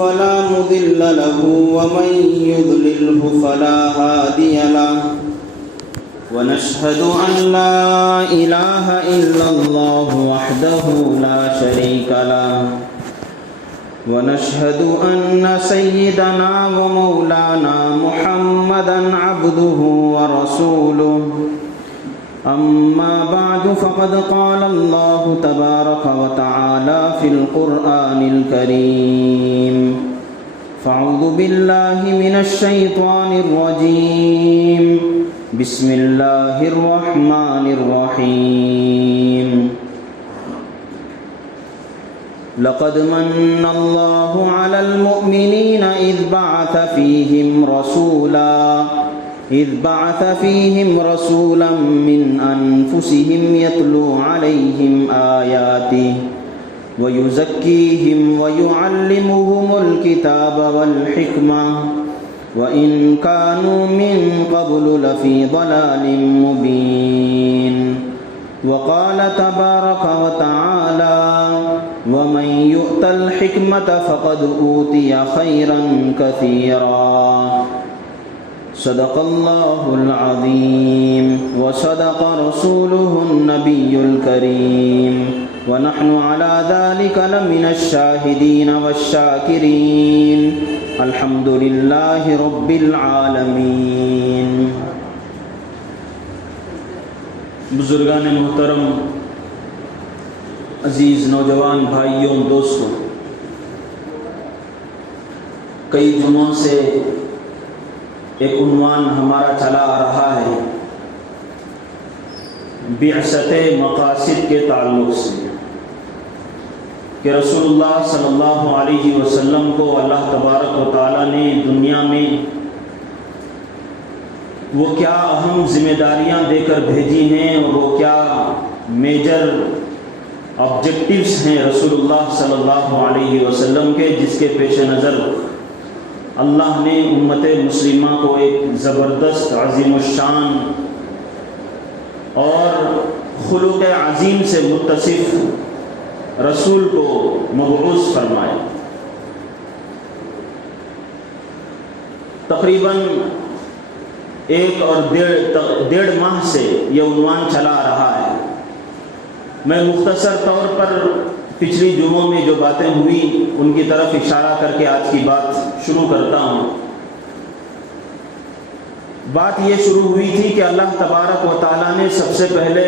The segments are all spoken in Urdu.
فلا مضل له ومن يضلله فلا هادي له ونشهد أن لا إله إلا الله وحده لا شريك له ونشهد أن سيدنا ومولانا محمدا عبده ورسوله أما بعد فقد قال الله تبارك وتعالى في القرآن الكريم فأعوذ بالله من الشيطان الرجيم بسم الله الرحمن الرحيم لقد من الله على المؤمنين إذ بعث فيهم رسولا من أنفسهم يتلو عليهم آياته ويزكيهم ويعلمهم الكتاب والحكمة وإن كانوا من قبل لفي ضلال مبين وقال تبارك وتعالى ومن يؤت الحكمة فقد أوتي خيرا كثيرا صدق الله العظيم وصدق رسوله النبي الكريم ونحن على ذلك لمن الشاهدين والشاكرين الحمد لله رب العالمين۔ بزرگان محترم، عزیز نوجوان بھائیوں، دوستوں، کئی دنوں سے ایک عنوان ہمارا چلا آ رہا ہے بعثت مقاصد کے تعلق سے، کہ رسول اللہ صلی اللہ علیہ وسلم کو اللہ تبارک و تعالیٰ نے دنیا میں وہ کیا اہم ذمہ داریاں دے کر بھیجی ہیں اور وہ کیا میجر آبجیکٹیوز ہیں رسول اللہ صلی اللہ علیہ وسلم کے، جس کے پیش نظر اللہ نے امت مسلمہ کو ایک زبردست، عظیم الشان اور خلق عظیم سے متصف رسول کو مبعوث فرمایا۔ تقریباً 1 اور ڈیڑھ ماہ سے یہ عنوان چلا آ رہا ہے۔ میں مختصر طور پر پچھلی جمعوں میں جو باتیں ہوئی ان کی طرف اشارہ کر کے آج کی بات شروع کرتا ہوں۔ بات یہ شروع ہوئی تھی کہ اللہ تبارک و تعالیٰ نے سب سے پہلے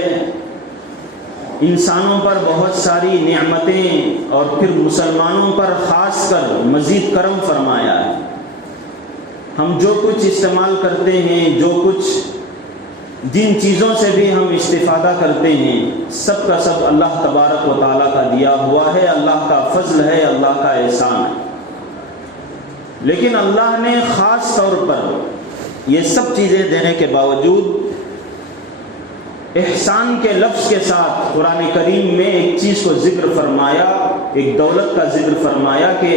انسانوں پر بہت ساری نعمتیں اور پھر مسلمانوں پر خاص کر مزید کرم فرمایا ہے۔ ہم جو کچھ استعمال کرتے ہیں، جو کچھ جن چیزوں سے بھی ہم استفادہ کرتے ہیں، سب کا سب اللہ تبارک و تعالیٰ کا دیا ہوا ہے، اللہ کا فضل ہے، اللہ کا احسان ہے۔ لیکن اللہ نے خاص طور پر یہ سب چیزیں دینے کے باوجود احسان کے لفظ کے ساتھ قرآن کریم میں ایک چیز کو ذکر فرمایا، ایک دولت کا ذکر فرمایا کہ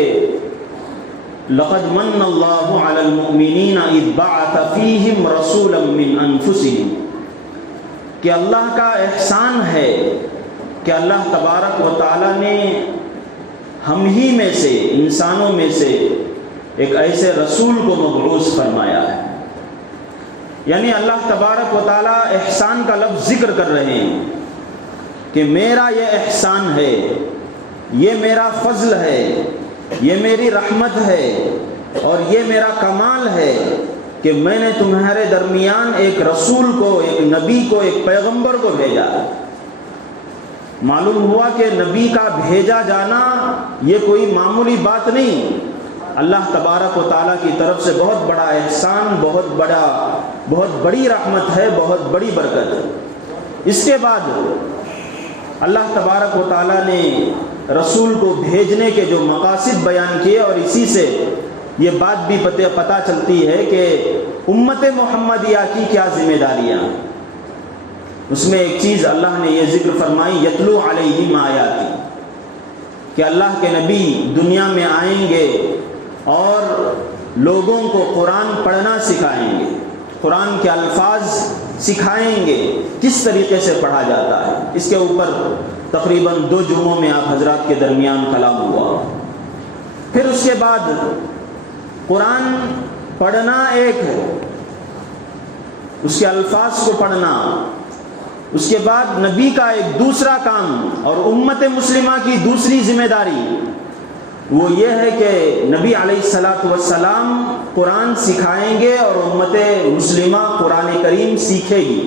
لقد من اللہ علی المؤمنین اذ بعث فیہم رسولا من انفسہم، کہ اللہ کا احسان ہے کہ اللہ تبارک و تعالی نے ہم ہی میں سے، انسانوں میں سے ایک ایسے رسول کو مبعوث فرمایا ہے۔ یعنی اللہ تبارک و تعالی احسان کا لفظ ذکر کر رہے ہیں کہ میرا یہ احسان ہے، یہ میرا فضل ہے، یہ میری رحمت ہے اور یہ میرا کمال ہے کہ میں نے تمہارے درمیان ایک رسول کو، ایک نبی کو، ایک پیغمبر کو بھیجا۔ معلوم ہوا کہ نبی کا بھیجا جانا یہ کوئی معمولی بات نہیں، اللہ تبارک و تعالیٰ کی طرف سے بہت بڑا احسان، بہت بڑی رحمت ہے، بہت بڑی برکت ہے۔ اس کے بعد اللہ تبارک و تعالیٰ نے رسول کو بھیجنے کے جو مقاصد بیان کیے، اور اسی سے یہ بات بھی پتہ چلتی ہے کہ امت محمدیہ کی کیا ذمہ داریاں۔ اس میں ایک چیز اللہ نے یہ ذکر فرمائی، یتلو علیہم آیاتی، کہ اللہ کے نبی دنیا میں آئیں گے اور لوگوں کو قرآن پڑھنا سکھائیں گے، قرآن کے الفاظ سکھائیں گے، کس طریقے سے پڑھا جاتا ہے۔ اس کے اوپر تقریباً 2 جمعوں میں آپ حضرات کے درمیان کلام ہوا۔ پھر اس کے بعد قرآن پڑھنا ایک ہے، اس کے الفاظ کو پڑھنا، اس کے بعد نبی کا ایک دوسرا کام اور امت مسلمہ کی دوسری ذمہ داری وہ یہ ہے کہ نبی علیہ الصلاۃ والسلام قرآن سکھائیں گے اور امت مسلمہ قرآن کریم سیکھے گی،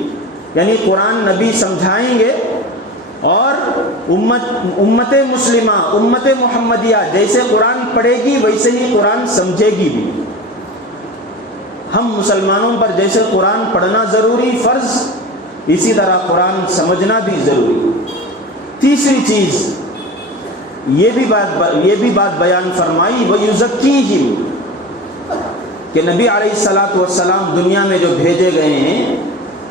یعنی قرآن نبی سمجھائیں گے اور امت مسلمہ امت محمدیہ جیسے قرآن پڑھے گی ویسے ہی قرآن سمجھے گی بھی۔ ہم مسلمانوں پر جیسے قرآن پڑھنا ضروری فرض، اسی طرح قرآن سمجھنا بھی ضروری۔ تیسری چیز یہ بھی بات بیان فرمائی وَيُزَكِّيهِمْ، کہ نبی علیہ الصلاۃ والسلام دنیا میں جو بھیجے گئے ہیں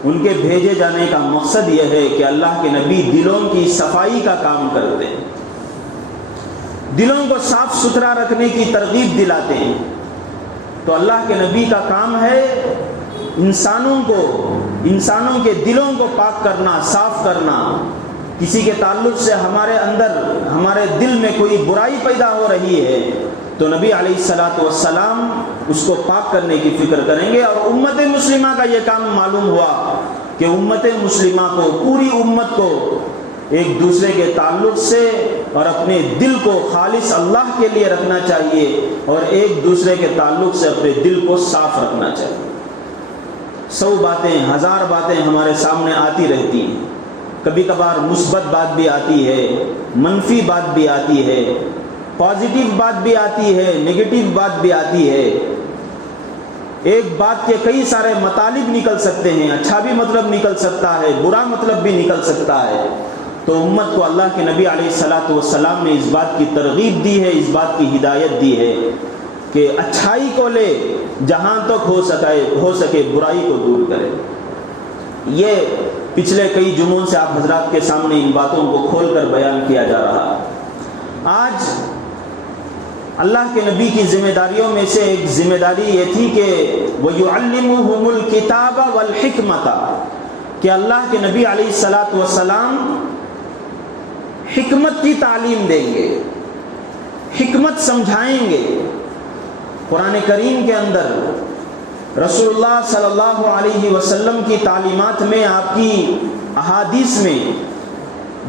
ان کے بھیجے جانے کا مقصد یہ ہے کہ اللہ کے نبی دلوں کی صفائی کا کام کرتے ہیں، دلوں کو صاف ستھرا رکھنے کی ترغیب دلاتے ہیں۔ تو اللہ کے نبی کا کام ہے انسانوں کے دلوں کو پاک کرنا، صاف کرنا۔ کسی کے تعلق سے ہمارے دل میں کوئی برائی پیدا ہو رہی ہے تو نبی علیہ الصلاۃ والسلام اس کو پاک کرنے کی فکر کریں گے۔ اور امت مسلمہ کا یہ کام معلوم ہوا کہ امت مسلمہ کو، پوری امت کو ایک دوسرے کے تعلق سے اور اپنے دل کو خالص اللہ کے لیے رکھنا چاہیے اور ایک دوسرے کے تعلق سے اپنے دل کو صاف رکھنا چاہیے۔ 100 باتیں، 1000 باتیں ہمارے سامنے آتی رہتی ہیں، کبھی کبھار مثبت بات بھی آتی ہے، منفی بات بھی آتی ہے، پازیٹیو بات بھی آتی ہے، نیگیٹو بات بھی آتی ہے۔ ایک بات کے کئی سارے مطالب نکل سکتے ہیں، اچھا بھی مطلب نکل سکتا ہے، برا مطلب بھی نکل سکتا ہے۔ تو امت کو اللہ کے نبی علیہ الصلاۃ والسلام نے اس بات کی ترغیب دی ہے، اس بات کی ہدایت دی ہے کہ اچھائی کو لے، جہاں تک ہو سکے برائی کو دور کرے۔ یہ پچھلے کئی جمعوں سے آپ حضرات کے سامنے ان باتوں کو کھول کر بیان کیا جا رہا۔ آج اللہ کے نبی کی ذمہ داریوں میں سے ایک ذمہ داری یہ تھی کہ وَيُعَلِّمُهُمُ الْكِتَابَ وَالْحِكْمَةَ، کہ اللہ کے نبی علیہ الصلاۃ والسلام حکمت کی تعلیم دیں گے، حکمت سمجھائیں گے۔ قرآن کریم کے اندر رسول اللہ صلی اللہ علیہ وسلم کی تعلیمات میں، آپ کی احادیث میں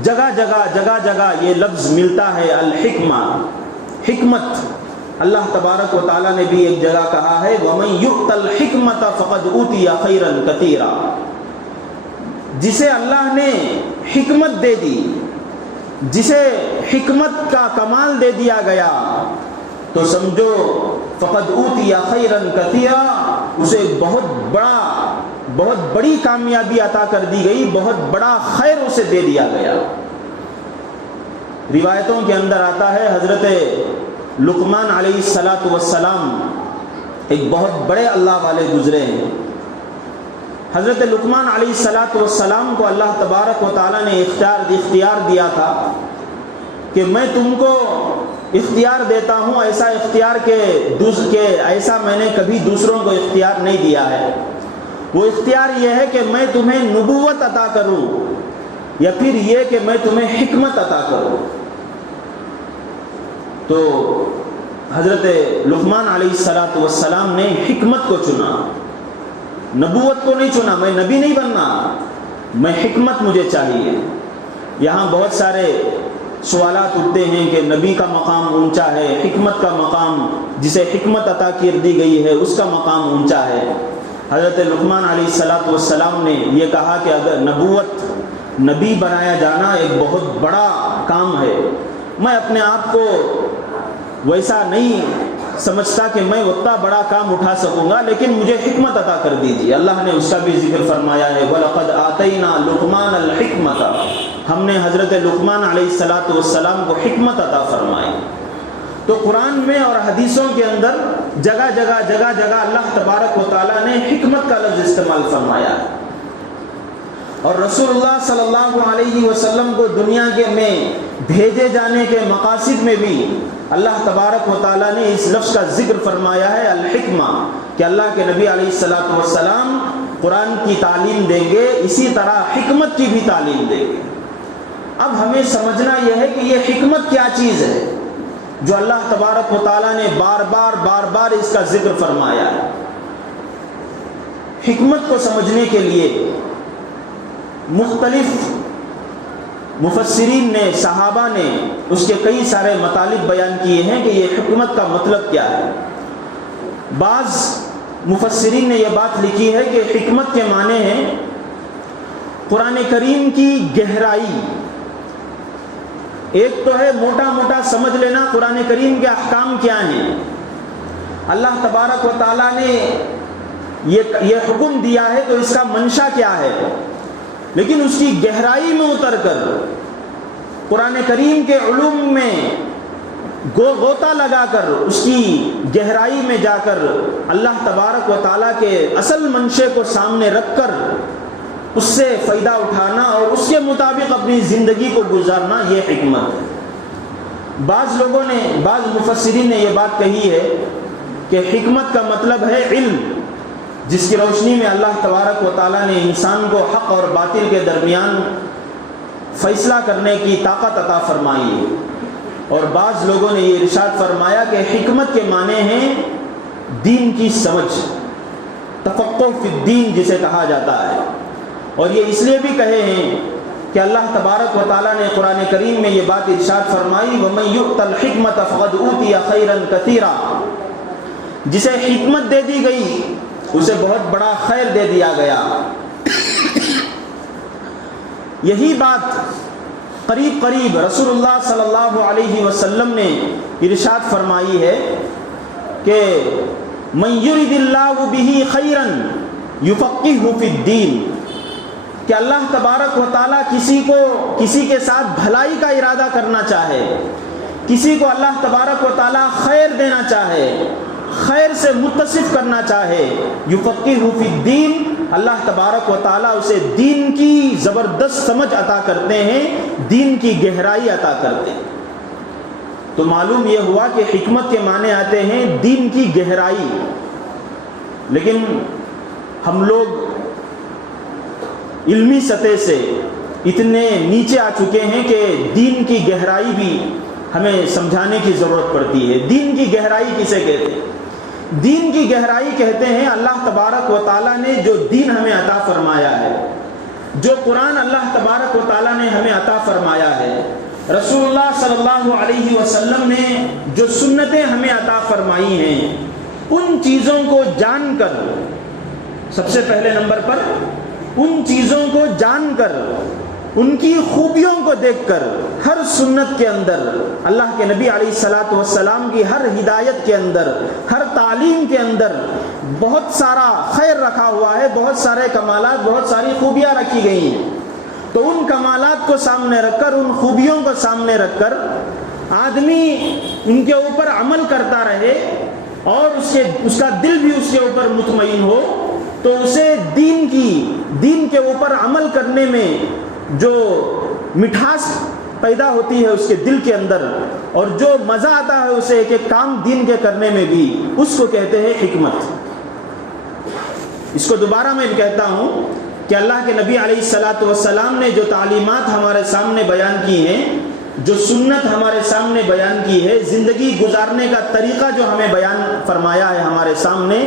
جگہ جگہ یہ لفظ ملتا ہے، الحکمہ، حکمت۔ اللہ تبارک و تعالیٰ نے بھی ایک جگہ کہا ہے وَمَن يُؤْتَ الْحِكْمَةَ فَقَدْ أُوتِيَ خَيْرًا كَثِيرًا، جسے اللہ نے حکمت دے دی، جسے حکمت کا کمال دے دیا گیا تو سمجھو فقد اوتیہ خیرًا کثیرا، اسے بہت بڑی کامیابی عطا کر دی گئی، بہت بڑا خیر اسے دے دیا گیا۔ روایتوں کے اندر آتا ہے حضرت لقمان علیہ الصلاۃ والسلام ایک بہت بڑے اللہ والے گزرے ہیں۔ حضرت لقمان علیہ الصلاۃ والسلام کو اللہ تبارک و تعالیٰ نے اختیار دیا تھا کہ میں تم کو اختیار دیتا ہوں، ایسا اختیار کہ ایسا میں نے کبھی دوسروں کو اختیار نہیں دیا ہے۔ وہ اختیار یہ ہے کہ میں تمہیں نبوت عطا کروں یا پھر یہ کہ میں تمہیں حکمت عطا کروں۔ تو حضرت لقمان علیہ الصلاۃ والسلام نے حکمت کو چنا، نبوت کو نہیں چنا۔ میں نبی نہیں بننا، میں حکمت مجھے چاہیے۔ یہاں بہت سارے سوالات اٹھتے ہیں کہ نبی کا مقام اونچا ہے، حکمت کا مقام، جسے حکمت عطا کر دی گئی ہے اس کا مقام اونچا ہے۔ حضرت لقمان علیہ الصلاۃ والسلام نے یہ کہا کہ اگر نبی بنایا جانا ایک بہت بڑا کام ہے، میں اپنے آپ کو ویسا نہیں سمجھتا کہ میں اتنا بڑا کام اٹھا سکوں گا، لیکن مجھے حکمت عطا کر دیجیے۔ اللہ نے اس کا بھی ذکر فرمایا ہے وَلَقَدْ آتَيْنَا لُقْمَانَ الْحِكْمَةَ، ہم نے حضرت لقمان علیہ الصلاۃ والسلام کو حکمت عطا فرمائی۔ تو قرآن میں اور حدیثوں کے اندر جگہ جگہ اللہ تبارک و تعالیٰ نے حکمت کا لفظ استعمال فرمایا ہے۔ اور رسول اللہ صلی اللہ علیہ وسلم کو دنیا میں بھیجے جانے کے مقاصد میں بھی اللہ تبارک و تعالیٰ نے اس لفظ کا ذکر فرمایا ہے الحکمہ، کہ اللہ کے نبی علیہ الصلاۃ والسلام قرآن کی تعلیم دیں گے، اسی طرح حکمت کی بھی تعلیم دیں گے۔ اب ہمیں سمجھنا یہ ہے کہ یہ حکمت کیا چیز ہے، جو اللہ تبارک و تعالیٰ نے بار بار اس کا ذکر فرمایا ہے۔ حکمت کو سمجھنے کے لیے مختلف مفسرین نے، صحابہ نے اس کے کئی سارے مطالب بیان کیے ہیں کہ یہ حکمت کا مطلب کیا ہے۔ بعض مفسرین نے یہ بات لکھی ہے کہ حکمت کے معنی ہیں قرآن کریم کی گہرائی۔ ایک تو ہے موٹا موٹا سمجھ لینا قرآن کریم کے احکام کیا ہیں، اللہ تبارک و تعالیٰ نے یہ حکم دیا ہے تو اس کا منشا کیا ہے، لیکن اس کی گہرائی میں اتر کر قرآن کریم کے علوم میں غوطہ لگا کر اس کی گہرائی میں جا کر اللہ تبارک و تعالیٰ کے اصل منشے کو سامنے رکھ کر اس سے فائدہ اٹھانا اور اس کے مطابق اپنی زندگی کو گزارنا، یہ حکمت ہے۔ بعض مفسرین نے یہ بات کہی ہے کہ حکمت کا مطلب ہے علم، جس کی روشنی میں اللہ تبارک و تعالیٰ نے انسان کو حق اور باطل کے درمیان فیصلہ کرنے کی طاقت عطا فرمائی ہے۔ اور بعض لوگوں نے یہ ارشاد فرمایا کہ حکمت کے معنی ہیں دین کی سمجھ، تفقہ فی الدین جسے کہا جاتا ہے۔ اور یہ اس لیے بھی کہے ہیں کہ اللہ تبارک و تعالیٰ نے قرآن کریم میں یہ بات ارشاد فرمائی وَمَن يُؤْتَ الْحِكْمَةَ فَقَدْ أُوتِيَ خَيْرًا كَثِيرًا، جسے حکمت دے دی گئی اسے بہت بڑا خیر دے دیا گیا۔ یہی بات قریب رسول اللہ صلی اللہ علیہ وسلم نے ارشاد فرمائی ہے کہ من یرد اللہ بہ خیرا یفقہہ فی الدین، کہ اللہ تبارک و تعالیٰ کسی کے ساتھ بھلائی کا ارادہ کرنا چاہے، کسی کو اللہ تبارک و تعالیٰ خیر دینا چاہے، خیر سے متصف کرنا چاہے، یفقہہ فی الدین، اللہ تبارک و تعالیٰ اسے دین کی زبردست سمجھ عطا کرتے ہیں، دین کی گہرائی عطا کرتے ہیں۔ تو معلوم یہ ہوا کہ حکمت کے معنی آتے ہیں دین کی گہرائی، لیکن ہم لوگ علمی سطح سے اتنے نیچے آ چکے ہیں کہ دین کی گہرائی بھی ہمیں سمجھانے کی ضرورت پڑتی ہے۔ دین کی گہرائی کسے کہتے ہیں؟ دین کی گہرائی کہتے ہیں اللہ تبارک و تعالیٰ نے جو دین ہمیں عطا فرمایا ہے، جو قرآن اللہ تبارک و تعالیٰ نے ہمیں عطا فرمایا ہے، رسول اللہ صلی اللہ علیہ وسلم نے جو سنتیں ہمیں عطا فرمائی ہیں، ان چیزوں کو جان کر، سب سے پہلے نمبر پر ان چیزوں کو جان کر، ان کی خوبیوں کو دیکھ کر، ہر سنت کے اندر، اللہ کے نبی علیہ الصلاۃ والسلام کی ہر ہدایت کے اندر، ہر تعلیم کے اندر بہت سارا خیر رکھا ہوا ہے، بہت سارے کمالات، بہت ساری خوبیاں رکھی گئی ہیں۔ تو ان کمالات کو سامنے رکھ کر، ان خوبیوں کو سامنے رکھ کر آدمی ان کے اوپر عمل کرتا رہے اور اس کا دل بھی اس کے اوپر مطمئن ہو، تو اسے دین کے اوپر عمل کرنے میں جو مٹھاس پیدا ہوتی ہے اس کے دل کے اندر، اور جو مزہ آتا ہے اسے ایک ایک کام دین کے کرنے میں بھی، اس کو کہتے ہیں حکمت۔ اس کو دوبارہ میں کہتا ہوں کہ اللہ کے نبی علیہ الصلاۃ والسلام نے جو تعلیمات ہمارے سامنے بیان کی ہیں، جو سنت ہمارے سامنے بیان کی ہے، زندگی گزارنے کا طریقہ جو ہمیں بیان فرمایا ہے ہمارے سامنے،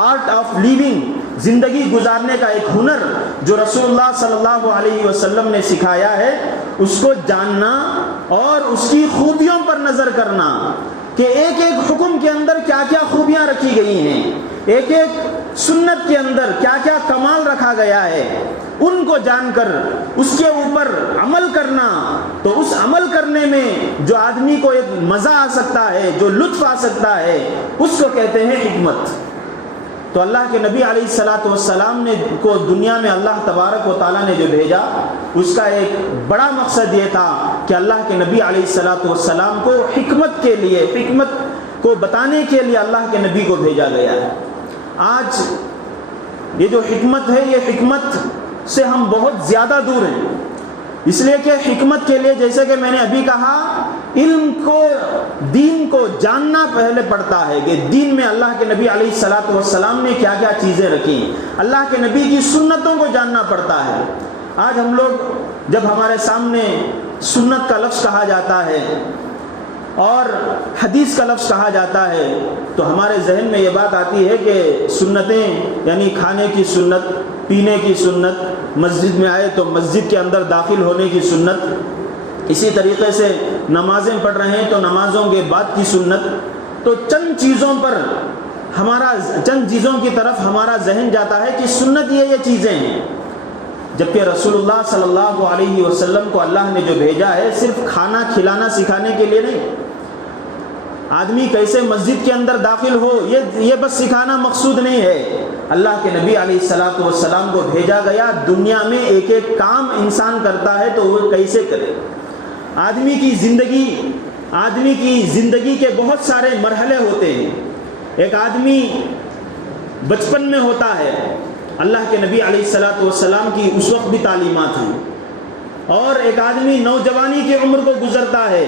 آرٹ آف لیونگ، زندگی گزارنے کا ایک ہنر جو رسول اللہ صلی اللہ علیہ وسلم نے سکھایا ہے، اس کو جاننا اور اس کی خوبیوں پر نظر کرنا کہ ایک ایک حکم کے اندر کیا کیا خوبیاں رکھی گئی ہیں، ایک ایک سنت کے اندر کیا کیا کمال رکھا گیا ہے، ان کو جان کر اس کے اوپر عمل کرنا، تو اس عمل کرنے میں جو آدمی کو ایک مزہ آ سکتا ہے، جو لطف آ سکتا ہے، اس کو کہتے ہیں حکمت۔ تو اللہ کے نبی علیہ الصلاۃ والسلام نے کو دنیا میں اللہ تبارک و تعالیٰ نے جو بھیجا، اس کا ایک بڑا مقصد یہ تھا کہ اللہ کے نبی علیہ الصلاۃ والسلام کو حکمت کے لیے، حکمت کو بتانے کے لیے اللہ کے نبی کو بھیجا گیا ہے۔ آج یہ جو حکمت ہے، یہ حکمت سے ہم بہت زیادہ دور ہیں، اس لیے کہ حکمت کے لیے، جیسے کہ میں نے ابھی کہا، علم کو، دین کو جاننا پہلے پڑتا ہے کہ دین میں اللہ کے نبی علیہ الصلاۃ والسلام نے کیا کیا چیزیں رکھی، اللہ کے نبی کی سنتوں کو جاننا پڑتا ہے۔ آج ہم لوگ جب ہمارے سامنے سنت کا لفظ کہا جاتا ہے اور حدیث کا لفظ کہا جاتا ہے تو ہمارے ذہن میں یہ بات آتی ہے کہ سنتیں یعنی کھانے کی سنت، پینے کی سنت، مسجد میں آئے تو مسجد کے اندر داخل ہونے کی سنت، اسی طریقے سے نمازیں پڑھ رہے ہیں تو نمازوں کے بعد کی سنت. تو چند چیزوں کی طرف ہمارا ذہن جاتا ہے کہ سنت یہ چیزیں ہیں، جبکہ رسول اللہ صلی اللہ علیہ وسلم کو اللہ نے جو بھیجا ہے صرف کھانا کھلانا سکھانے کے لیے نہیں. آدمی کیسے مسجد کے اندر داخل ہو یہ بس سکھانا مقصود نہیں ہے. اللہ کے نبی علیہ الصلوۃ والسلام کو بھیجا گیا دنیا میں ایک ایک کام انسان کرتا ہے تو وہ کیسے کرے. آدمی کی زندگی کے بہت سارے مرحلے ہوتے ہیں. ایک آدمی بچپن میں ہوتا ہے، اللہ کے نبی علیہ الصلوۃ والسلام کی اس وقت بھی تعلیمات ہیں. اور ایک آدمی نوجوانی کی عمر کو گزرتا ہے.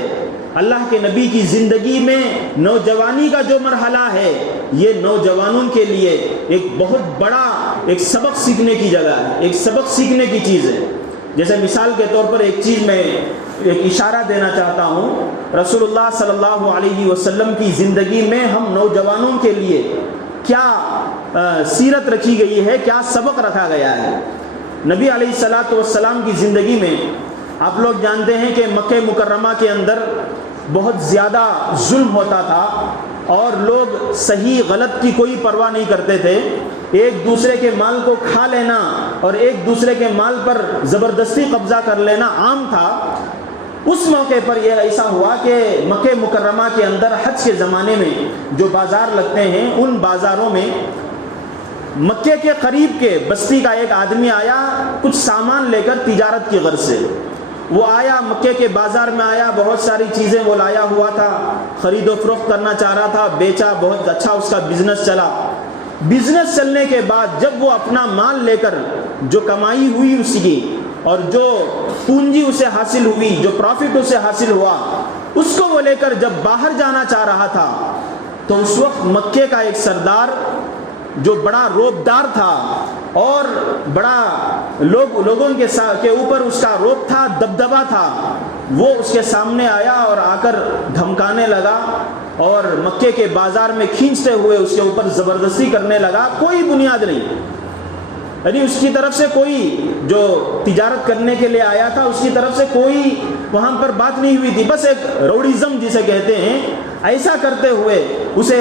اللہ کے نبی کی زندگی میں نوجوانی کا جو مرحلہ ہے یہ نوجوانوں کے لیے ایک بہت بڑا ایک سبق سیکھنے کی جگہ ہے، ایک سبق سیکھنے کی چیز ہے. جیسے مثال کے طور پر ایک چیز میں ایک اشارہ دینا چاہتا ہوں. رسول اللہ صلی اللہ علیہ وسلم کی زندگی میں ہم نوجوانوں کے لیے کیا سیرت رکھی گئی ہے، کیا سبق رکھا گیا ہے. نبی علیہ الصلوۃ والسلام کی زندگی میں آپ لوگ جانتے ہیں کہ مکہ مکرمہ کے اندر بہت زیادہ ظلم ہوتا تھا اور لوگ صحیح غلط کی کوئی پرواہ نہیں کرتے تھے. ایک دوسرے کے مال کو کھا لینا اور ایک دوسرے کے مال پر زبردستی قبضہ کر لینا عام تھا. اس موقع پر یہ ایسا ہوا کہ مکہ مکرمہ کے اندر حج کے زمانے میں جو بازار لگتے ہیں ان بازاروں میں مکے کے قریب کے بستی کا ایک آدمی آیا کچھ سامان لے کر تجارت کی غرض سے. وہ آیا مکے کے بازار میں آیا، بہت ساری چیزیں وہ لایا ہوا تھا، خرید و فروخت کرنا چاہ رہا تھا، بیچا، بہت اچھا اس کا بزنس چلا. بزنس چلنے کے بعد جب وہ اپنا مال لے کر جو کمائی ہوئی اس کی اور جو پونجی اسے حاصل ہوئی، جو پروفٹ اسے حاصل ہوا، اس کو وہ لے کر جب باہر جانا چاہ رہا تھا تو اس وقت مکے کا ایک سردار جو بڑا روبدار تھا اور بڑا لوگوں کے اوپر اس کا روب تھا، دبدبا تھا، وہ اس کے سامنے آیا اور آ کر دھمکانے لگا اور مکے کے بازار میں کھینچتے ہوئے اس کے اوپر زبردستی کرنے لگا. کوئی بنیاد نہیں، یعنی اس کی طرف سے کوئی جو تجارت کرنے کے لیے آیا تھا اس کی طرف سے کوئی وہاں پر بات نہیں ہوئی تھی، بس ایک روڈیزم جسے کہتے ہیں ایسا کرتے ہوئے اسے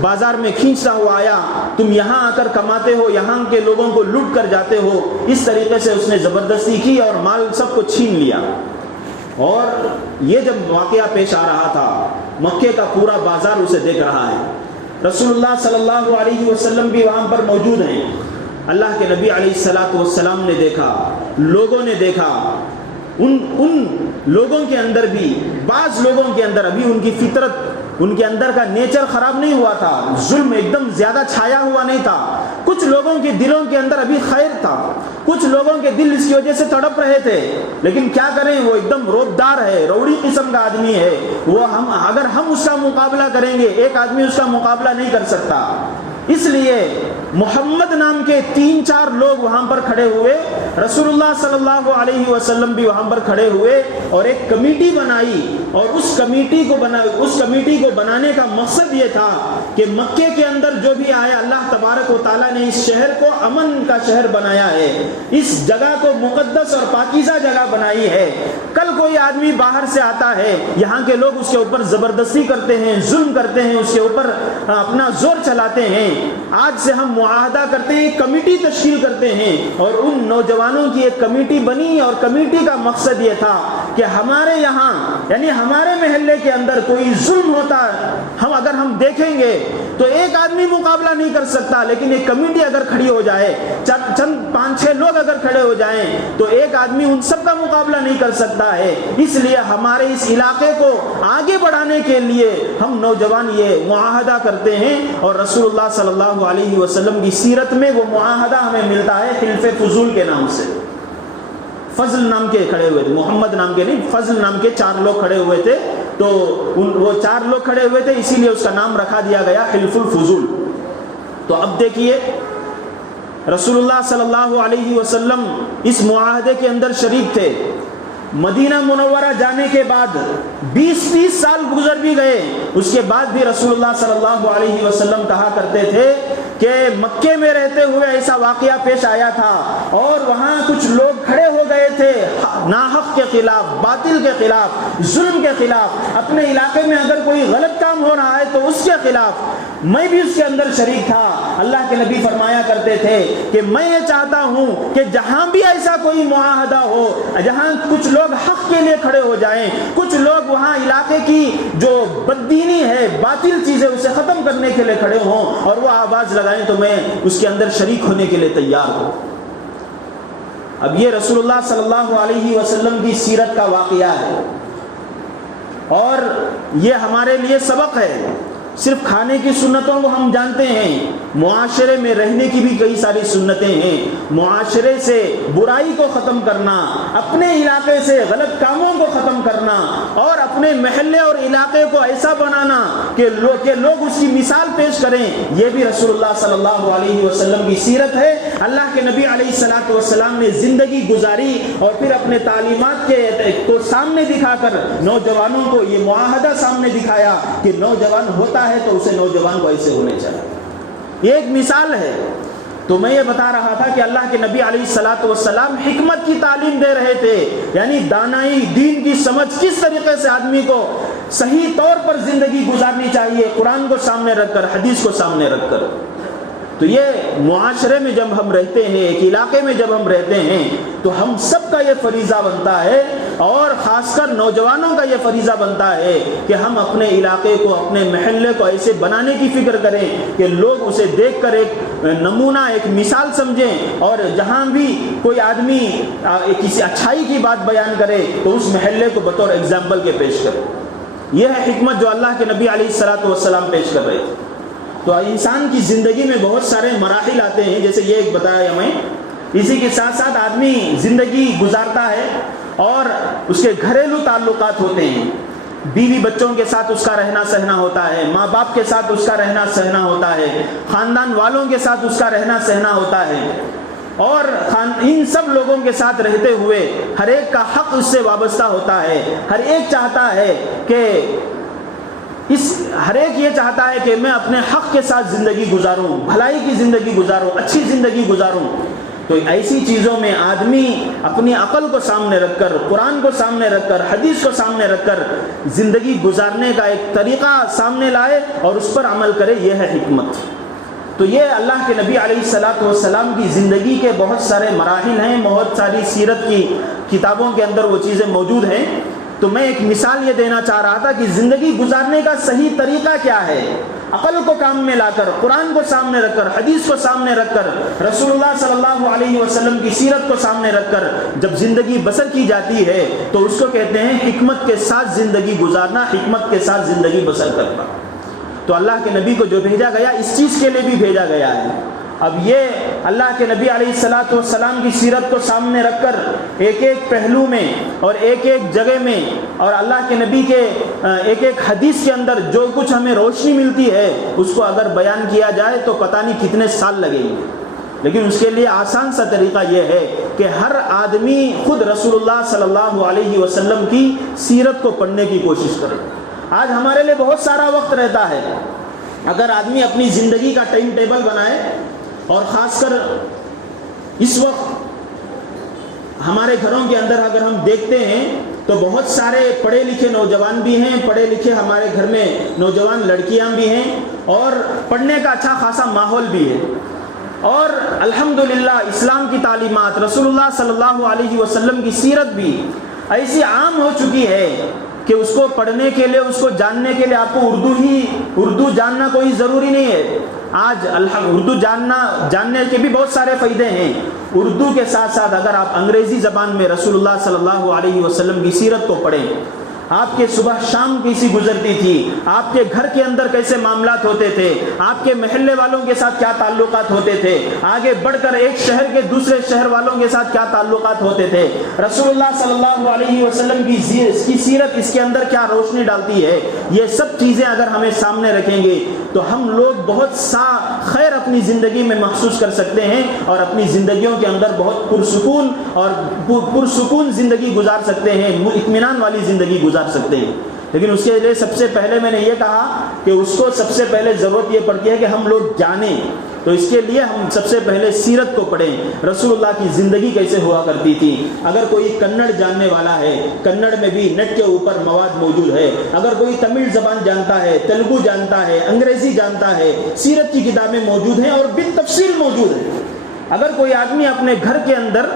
بازار میں کھینچتا ہوا آیا. تم یہاں آ کر کماتے ہو، یہاں کے لوگوں کو لوٹ کر جاتے ہو. اس طریقے سے اس نے زبردستی کی اور مال سب کو چھین لیا. اور یہ جب واقعہ پیش آ رہا تھا مکے کا پورا بازار اسے دیکھ رہا ہے. رسول اللہ صلی اللہ علیہ وسلم بھی وہاں پر موجود ہیں. اللہ کے نبی علیہ الصلوۃ والسلام نے دیکھا، لوگوں نے دیکھا. ان لوگوں کے اندر بھی بعض لوگوں کے اندر ابھی ان کی فطرت، ان کے اندر کا نیچر خراب نہیں ہوا تھا، ظلم ایک دم زیادہ چھایا ہوا نہیں تھا. کچھ لوگوں کے دلوں کے اندر ابھی خیر تھا، کچھ لوگوں کے دل اس کی وجہ سے تڑپ رہے تھے. لیکن کیا کریں، وہ ایک دم روبدار ہے، روڑی قسم کا آدمی ہے. وہ اگر ہم اس کا مقابلہ کریں گے، ایک آدمی اس کا مقابلہ نہیں کر سکتا. اس لیے محمد نام کے 3-4 لوگ وہاں پر کھڑے ہوئے. رسول اللہ صلی اللہ علیہ وسلم بھی وہاں پر کھڑے ہوئے اور ایک کمیٹی بنائی. اور اس کمیٹی کو بنانے کا مقصد یہ تھا کہ مکے کے اندر جو بھی آیا، اللہ تبارک و تعالیٰ نے اس شہر کو امن کا شہر بنایا ہے، اس جگہ کو مقدس اور پاکیزہ جگہ بنائی ہے. کل کوئی آدمی باہر سے آتا ہے، یہاں کے لوگ اس کے اوپر زبردستی کرتے ہیں، ظلم کرتے ہیں، اس کے اوپر اپنا زور چلاتے ہیں. آج سے ہم معاہدہ کرتے ہیں، کمیٹی تشکیل کرتے ہیں اور ان نوجوانوں کی ایک کمیٹی بنی. اور کمیٹی کا مقصد یہ تھا کہ ہمارے یہاں یعنی ہمارے محلے کے اندر کوئی ظلم ہوتا اگر ہم دیکھیں گے تو ایک آدمی مقابلہ نہیں کر سکتا، لیکن ایک کمیٹی اگر کھڑی ہو جائے، چند 5-6 لوگ اگر کھڑے ہو جائیں تو ایک آدمی ان سب کا مقابلہ نہیں کر سکتا ہے. اس لیے ہمارے اس علاقے کو آگے بڑھانے کے لیے ہم نوجوان یہ معاہدہ کرتے ہیں. اور رسول اللہ صلی اللہ علیہ وسلم کی سیرت میں وہ معاہدہ ہمیں ملتا ہے حلف فضول کے نام سے. فضل نام کے کھڑے ہوئے تھے، محمد نام کے نہیں، فضل نام کے 4 لوگ کھڑے ہوئے تھے. تو وہ 4 لوگ کھڑے ہوئے تھے، اسی لیے اس کا نام رکھا دیا گیا حلف الفضول. تو اب دیکھیے رسول اللہ صلی اللہ علیہ وسلم اس معاہدے کے اندر شریک تھے. مدینہ منورہ جانے کے بعد 20-30 سال گزر بھی گئے، اس کے بعد بھی رسول اللہ صلی اللہ علیہ وسلم کہا کرتے تھے کہ مکے میں رہتے ہوئے ایسا واقعہ پیش آیا تھا اور وہاں کچھ لوگ کھڑے ہو گئے تھے ناحق کے خلاف، باطل کے خلاف، ظلم کے خلاف، اپنے علاقے میں اگر کوئی غلط کام ہو رہا ہے تو اس کے خلاف میں بھی اس کے اندر شریک تھا۔ اللہ کے نبی فرمایا کرتے تھے کہ میں یہ چاہتا ہوں کہ جہاں بھی ایسا کوئی معاہدہ ہو، جہاں کچھ لوگ حق کے لیے کھڑے ہو جائیں، کچھ لوگ وہاں علاقے کی جو بددینی ہے، باطل چیزیں، اسے ختم کرنے کے لیے کھڑے ہوں اور وہ آواز لگائیں تو میں اس کے اندر شریک ہونے کے لیے تیار ہوں۔ اب یہ رسول اللہ صلی اللہ علیہ وسلم کی سیرت کا واقعہ ہے اور یہ ہمارے لیے سبق ہے۔ صرف کھانے کی سنتوں کو ہم جانتے ہیں، معاشرے میں رہنے کی بھی کئی ساری سنتیں ہیں۔ معاشرے سے برائی کو ختم کرنا، اپنے علاقے سے غلط کاموں کو ختم کرنا اور اپنے محلے اور علاقے کو ایسا بنانا کہ لوگ اس کی مثال پیش کریں، یہ بھی رسول اللہ صلی اللہ علیہ وسلم کی سیرت ہے۔ اللہ کے نبی علیہ الصلوۃ والسلام نے زندگی گزاری اور پھر اپنے تعلیمات کو سامنے دکھا کر نوجوانوں کو یہ معاہدہ سامنے دکھایا کہ نوجوان ہوتا ہے تو اسے نوجوان کو ایسے ہونے چاہیے۔ یہ ایک مثال ہے۔ تو میں یہ بتا رہا تھا کہ اللہ کے نبی علیہ الصلوۃ والسلام حکمت کی تعلیم دے رہے تھے، یعنی دانائی، دین کی سمجھ، کس طریقے سے آدمی کو صحیح طور پر زندگی گزارنی چاہیے، قرآن کو سامنے رکھ کر، حدیث کو سامنے رکھ کر۔ تو یہ معاشرے میں جب ہم رہتے ہیں، ایک علاقے میں جب ہم رہتے ہیں تو ہم سب کا یہ فریضہ بنتا ہے اور خاص کر نوجوانوں کا یہ فریضہ بنتا ہے کہ ہم اپنے علاقے کو، اپنے محلے کو ایسے بنانے کی فکر کریں کہ لوگ اسے دیکھ کر ایک نمونہ، ایک مثال سمجھیں اور جہاں بھی کوئی آدمی کسی اچھائی کی بات بیان کرے تو اس محلے کو بطور ایگزامپل کے پیش کرے۔ یہ ہے حکمت جو اللہ کے نبی علیہ الصلوۃ والسلام پیش کر رہے تھے۔ تو انسان کی زندگی میں بہت سارے مراحل آتے ہیں، جیسے یہ ایک بتایا میں، اسی کے ساتھ ساتھ آدمی زندگی گزارتا ہے اور اس کے گھریلو تعلقات ہوتے ہیں، بیوی بچوں کے ساتھ اس کا رہنا سہنا ہوتا ہے، ماں باپ کے ساتھ اس کا رہنا سہنا ہوتا ہے، خاندان والوں کے ساتھ اس کا رہنا سہنا ہوتا ہے اور ان سب لوگوں کے ساتھ رہتے ہوئے ہر ایک کا حق اس سے وابستہ ہوتا ہے۔ ہر ایک چاہتا ہے کہ ہر ایک یہ چاہتا ہے کہ میں اپنے حق کے ساتھ زندگی گزاروں، بھلائی کی زندگی گزاروں، اچھی زندگی گزاروں۔ تو ایسی چیزوں میں آدمی اپنی عقل کو سامنے رکھ کر، قرآن کو سامنے رکھ کر، حدیث کو سامنے رکھ کر زندگی گزارنے کا ایک طریقہ سامنے لائے اور اس پر عمل کرے، یہ ہے حکمت۔ تو یہ اللہ کے نبی علیہ الصلوۃ والسلام کی زندگی کے بہت سارے مراحل ہیں، بہت ساری سیرت کی کتابوں کے اندر وہ چیزیں موجود ہیں۔ تو میں ایک مثال یہ دینا چاہ رہا تھا کہ زندگی گزارنے کا صحیح طریقہ کیا ہے، عقل کو کام میں لا کر، قرآن کو سامنے رکھ کر، حدیث کو سامنے رکھ کر، رسول اللہ صلی اللہ علیہ وسلم کی سیرت کو سامنے رکھ کر جب زندگی بسر کی جاتی ہے تو اس کو کہتے ہیں حکمت کے ساتھ زندگی گزارنا، حکمت کے ساتھ زندگی بسر کرنا۔ تو اللہ کے نبی کو جو بھیجا گیا اس چیز کے لیے بھی بھیجا گیا ہے۔ اب یہ اللہ کے نبی علیہ الصلوۃ والسلام کی سیرت کو سامنے رکھ کر ایک ایک پہلو میں اور ایک ایک جگہ میں اور اللہ کے نبی کے ایک ایک حدیث کے اندر جو کچھ ہمیں روشنی ملتی ہے اس کو اگر بیان کیا جائے تو پتہ نہیں کتنے سال لگیں گے، لیکن اس کے لیے آسان سا طریقہ یہ ہے کہ ہر آدمی خود رسول اللہ صلی اللہ علیہ وسلم کی سیرت کو پڑھنے کی کوشش کرے۔ آج ہمارے لیے بہت سارا وقت رہتا ہے، اگر آدمی اپنی زندگی کا ٹائم ٹیبل بنائے اور خاص کر اس وقت ہمارے گھروں کے اندر اگر ہم دیکھتے ہیں تو بہت سارے پڑھے لکھے نوجوان بھی ہیں، پڑھے لکھے ہمارے گھر میں نوجوان لڑکیاں بھی ہیں اور پڑھنے کا اچھا خاصا ماحول بھی ہے اور الحمدللہ اسلام کی تعلیمات، رسول اللہ صلی اللہ علیہ وسلم کی سیرت بھی ایسی عام ہو چکی ہے کہ اس کو پڑھنے کے لیے، اس کو جاننے کے لیے آپ کو اردو جاننا کوئی ضروری نہیں ہے۔ آج اردو جاننے کے بھی بہت سارے فائدے ہیں۔ اردو کے ساتھ ساتھ اگر آپ انگریزی زبان میں رسول اللہ صلی اللہ علیہ وسلم کی سیرت کو پڑھیں، آپ کے صبح شام کیسی گزرتی تھی، آپ کے گھر کے اندر کیسے معاملات ہوتے تھے، آپ کے محلے والوں کے ساتھ کیا تعلقات ہوتے تھے، آگے بڑھ کر ایک شہر کے دوسرے شہر والوں کے ساتھ کیا تعلقات ہوتے تھے، رسول اللہ صلی اللہ علیہ وسلم کی سیرت اس کے اندر کیا روشنی ڈالتی ہے، یہ سب چیزیں اگر ہمیں سامنے رکھیں گے تو ہم لوگ بہت خیر اپنی زندگی میں محسوس کر سکتے ہیں اور اپنی زندگیوں کے اندر بہت پرسکون زندگی گزار سکتے ہیں، اطمینان والی زندگی گزار سکتے ہیں۔ لیکن اس کے لیے سب سے پہلے میں نے یہ کہا کہ اس کو سب سے پہلے ضرورت یہ پڑتی ہے کہ ہم لوگ جانیں، تو اس کے لیے ہم سب سے پہلے سیرت کو پڑھیں، رسول اللہ کی زندگی کیسے ہوا کرتی تھی۔ اگر کوئی کنڑ جاننے والا ہے، کنڑ میں بھی نیٹ کے اوپر مواد موجود ہے، اگر کوئی تمل زبان جانتا ہے، تیلگو جانتا ہے، انگریزی جانتا ہے، سیرت کی کتابیں موجود ہیں اور بالتفصیل موجود ہیں۔ اگر کوئی آدمی اپنے گھر کے اندر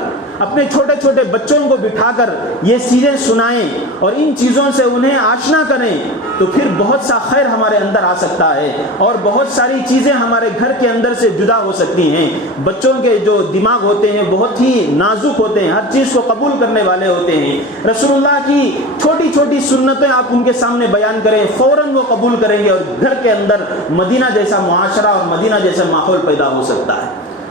اپنے چھوٹے چھوٹے بچوں کو بٹھا کر یہ چیزیں سنائیں اور ان چیزوں سے انہیں آشنا کریں تو پھر بہت سا خیر ہمارے اندر آ سکتا ہے اور بہت ساری چیزیں ہمارے گھر کے اندر سے جدا ہو سکتی ہیں۔ بچوں کے جو دماغ ہوتے ہیں بہت ہی نازک ہوتے ہیں، ہر چیز کو قبول کرنے والے ہوتے ہیں۔ رسول اللہ کی چھوٹی چھوٹی سنتیں آپ ان کے سامنے بیان کریں، فوراً وہ قبول کریں گے اور گھر کے اندر مدینہ جیسا معاشرہ اور مدینہ جیسا ماحول پیدا ہو سکتا ہے۔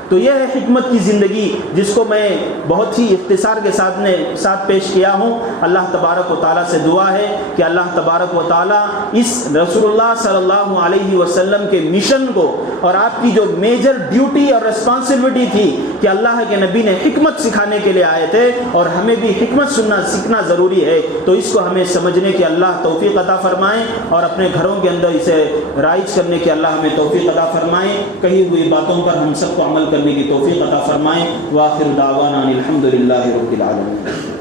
تو یہ ہے حکمت کی زندگی، جس کو میں بہت ہی اختصار کے ساتھ پیش کیا ہوں۔ اللہ تبارک و تعالیٰ سے دعا ہے کہ اللہ تبارک و تعالیٰ اس رسول اللہ صلی اللہ علیہ وسلم کے مشن کو اور آپ کی جو میجر ڈیوٹی اور ریسپانسبلٹی تھی کہ اللہ کے نبی نے حکمت سکھانے کے لیے آئے تھے اور ہمیں بھی حکمت سیکھنا ضروری ہے، تو اس کو ہمیں سمجھنے کی اللہ توفیق عطا فرمائیں اور اپنے گھروں کے اندر اسے رائج کرنے کی اللہ ہمیں توفیق عطا فرمائیں۔ کہی ہوئی باتوں پر ہم سب کو عمل کرنے کی توفیق عطا فرمائیں۔ وآخر دعوانا الحمد للہ رب العالمین۔